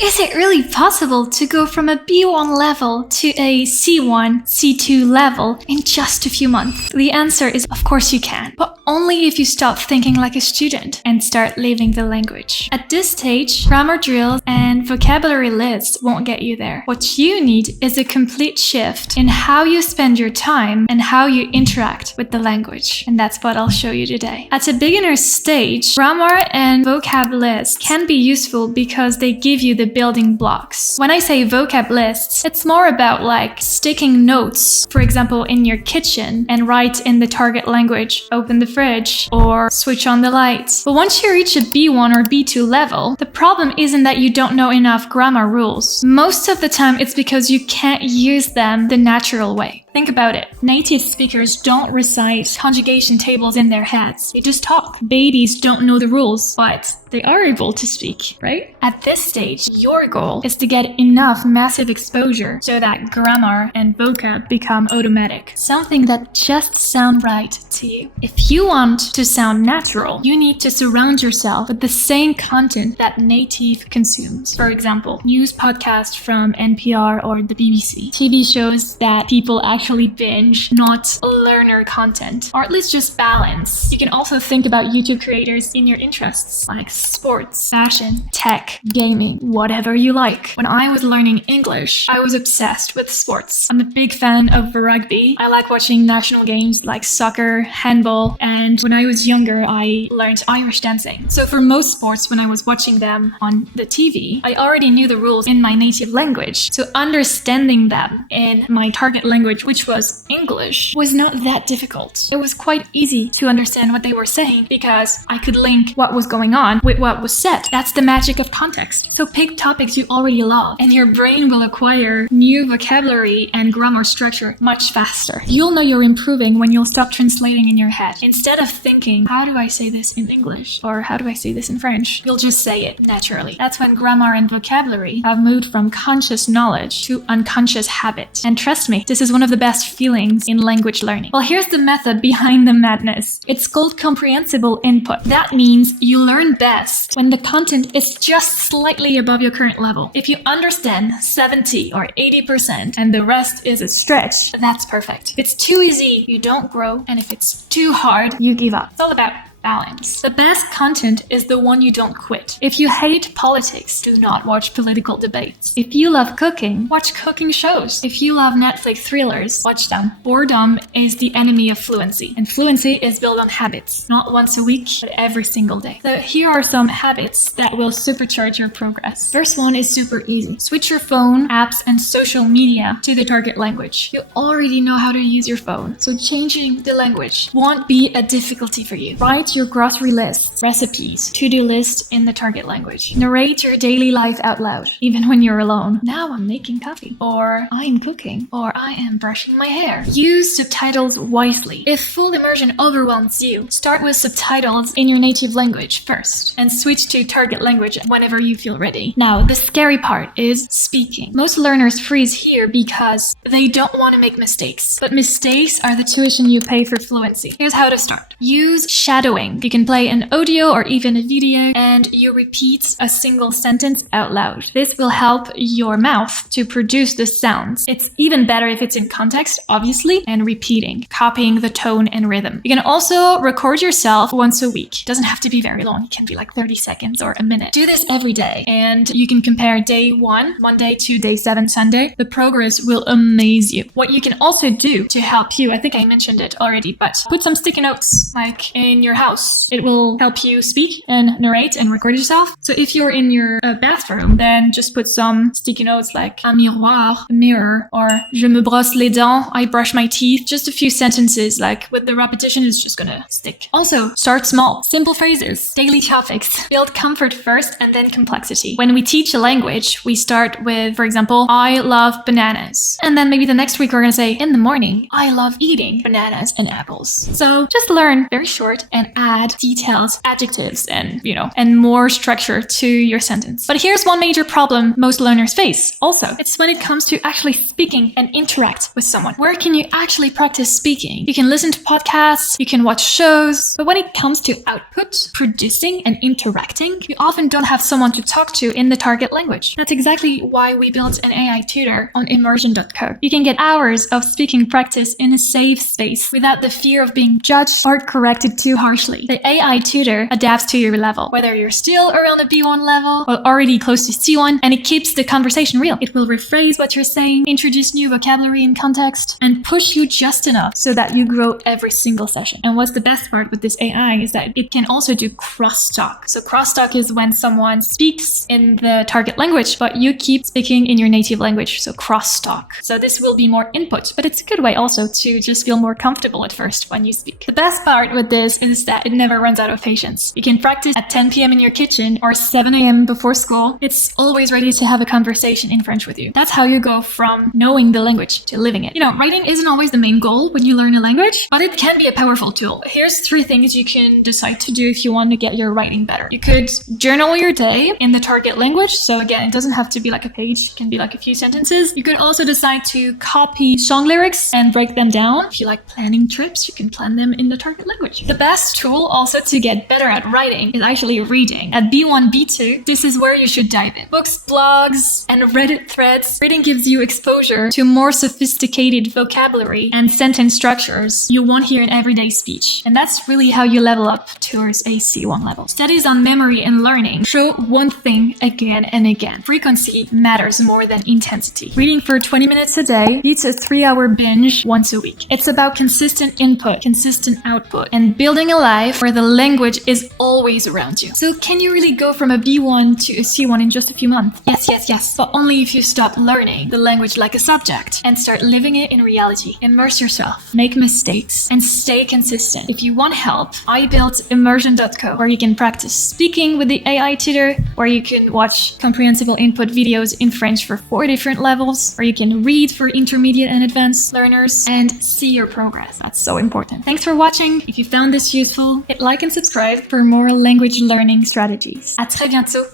is it really possible to go from a B1 level to a C1, C2 level in just a few months? The answer is, of course you can, but only if you stop thinking like a student and start living the language. At this stage, grammar drills and vocabulary lists won't get you there. What you need is a complete shift in how you spend your time and how you interact with the language. And that's what I'll show you today. At a beginner stage, grammar and vocab lists can be useful because they give you the building blocks. When I say vocab lists, it's more about like sticking notes, for example, in your kitchen and write in the target language, open the fridge or switch on the lights. But once you reach a B1 or B2 level, the problem isn't that you don't know enough grammar rules. Most of the time, it's because you can't use them the natural way. Think about it. Native speakers don't recite conjugation tables in their heads. They just talk. Babies don't know the rules, but they are able to speak, right? At this stage, your goal is to get enough massive exposure so that grammar and vocab become automatic. Something that just sound right to you. If you want to sound natural, you need to surround yourself with the same content that native consumes. For example, news podcasts from NPR or the BBC. TV shows that people actually binge, not learner content, or at least just balance. You can also think about YouTube creators in your interests, like sports, fashion, tech, gaming, whatever you like. When I was learning English, I was obsessed with sports. I'm a big fan of rugby. I like watching national games like soccer, handball, and when I was younger, I learned Irish dancing. So for most sports, when I was watching them on the TV, I already knew the rules in my native language. So understanding them in my target language, which was English, was not that difficult. It was quite easy to understand what they were saying because I could link what was going on with what was said. That's the magic of context. So pick topics you already love and your brain will acquire new vocabulary and grammar structure much faster. You'll know you're improving when you'll stop translating in your head. Instead of thinking, how do I say this in English? Or how do I say this in French? You'll just say it naturally. That's when grammar and vocabulary have moved from conscious knowledge to unconscious habit. And trust me, this is one of the best feelings in language learning. Well, here's the method behind the madness. It's called comprehensible input. That means you learn best when the content is just slightly above your current level. If you understand 70 or 80% and the rest is a stretch, that's perfect. If it's too easy, you don't grow, and if it's too hard, you give up. It's all about balance. The best content is the one you don't quit. If you hate politics, do not watch political debates. If you love cooking, watch cooking shows. If you love Netflix thrillers, watch them. Boredom is the enemy of fluency, and fluency is built on habits, not once a week, but every single day. So here are some habits that will supercharge your progress. First one is super easy. Switch your phone, apps, and social media to the target language. You already know how to use your phone, so changing the language won't be a difficulty for you. Write your grocery lists, recipes, to-do list in the target language. Narrate your daily life out loud, even when you're alone. Now I'm making coffee, or I'm cooking, or I am brushing my hair. Use subtitles wisely. If full immersion overwhelms you, start with subtitles in your native language first, and switch to target language whenever you feel ready. Now, the scary part is speaking. Most learners freeze here because they don't want to make mistakes, but mistakes are the tuition you pay for fluency. Here's how to start. Use shadowing. You can play an audio or even a video and you repeat a single sentence out loud. This will help your mouth to produce the sounds. It's even better if it's in context, obviously, and repeating, copying the tone and rhythm. You can also record yourself once a week. It doesn't have to be very long. It can be like 30 seconds or a minute. Do this every day and you can compare day 1, Monday to day 7, Sunday. The progress will amaze you. What you can also do to help you, I think I mentioned it already, but put some sticky notes like in your house. It will help you speak and narrate and record yourself. So if you're in your bathroom, then just put some sticky notes like un miroir, a mirror, or je me brosse les dents, I brush my teeth. Just a few sentences, like with the repetition, it's just gonna stick. Also, start small. Simple phrases, daily topics. Build comfort first and then complexity. When we teach a language, we start with, for example, I love bananas. And then maybe the next week we're gonna say, in the morning, I love eating bananas and apples. So just learn very short and add details, adjectives, and more structure to your sentence. But here's one major problem most learners face also. It's when it comes to actually speaking and interact with someone. Where can you actually practice speaking? You can listen to podcasts, you can watch shows, but when it comes to output, producing, and interacting, you often don't have someone to talk to in the target language. That's exactly why we built an AI tutor on immersion.co. You can get hours of speaking practice in a safe space without the fear of being judged or corrected too harshly. The AI tutor adapts to your level, whether you're still around the B1 level or already close to C1, and it keeps the conversation real. It will rephrase what you're saying, introduce new vocabulary and context, and push you just enough so that you grow every single session. And what's the best part with this AI is that it can also do crosstalk. So crosstalk is when someone speaks in the target language, but you keep speaking in your native language. So crosstalk. So this will be more input, but it's a good way also to just feel more comfortable at first when you speak. The best part with this is that it never runs out of patience. You can practice at 10 p.m. in your kitchen or 7 a.m. before school. It's always ready to have a conversation in French with you. That's how you go from knowing the language to living it. Writing isn't always the main goal when you learn a language, but it can be a powerful tool. Here's 3 things you can decide to do if you want to get your writing better. You could journal your day in the target language. So again, it doesn't have to be like a page, it can be like a few sentences. You could also decide to copy song lyrics and break them down. If you like planning trips, you can plan them in the target language. The best tool also to get better at writing is actually reading. At B1, B2, this is where you should dive in. Books, blogs, and Reddit threads. Reading gives you exposure to more sophisticated vocabulary and sentence structures you won't hear in everyday speech. And that's really how you level up towards a C1 level. Studies on memory and learning show one thing again and again. Frequency matters more than intensity. Reading for 20 minutes a day beats a 3-hour binge once a week. It's about consistent input, consistent output, and building a life where the language is always around you. So can you really go from a B1 to a C1 in just a few months? Yes. But only if you stop learning the language like a subject and start living it in reality. Immerse yourself, make mistakes, and stay consistent. If you want help, I built immersion.co, where you can practice speaking with the AI tutor, where you can watch comprehensible input videos in French for 4 different levels, where you can read for intermediate and advanced learners, and see your progress. That's so important. Thanks for watching. If you found this useful, hit like and subscribe for more language learning strategies. À très bientôt.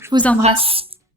Je vous embrasse.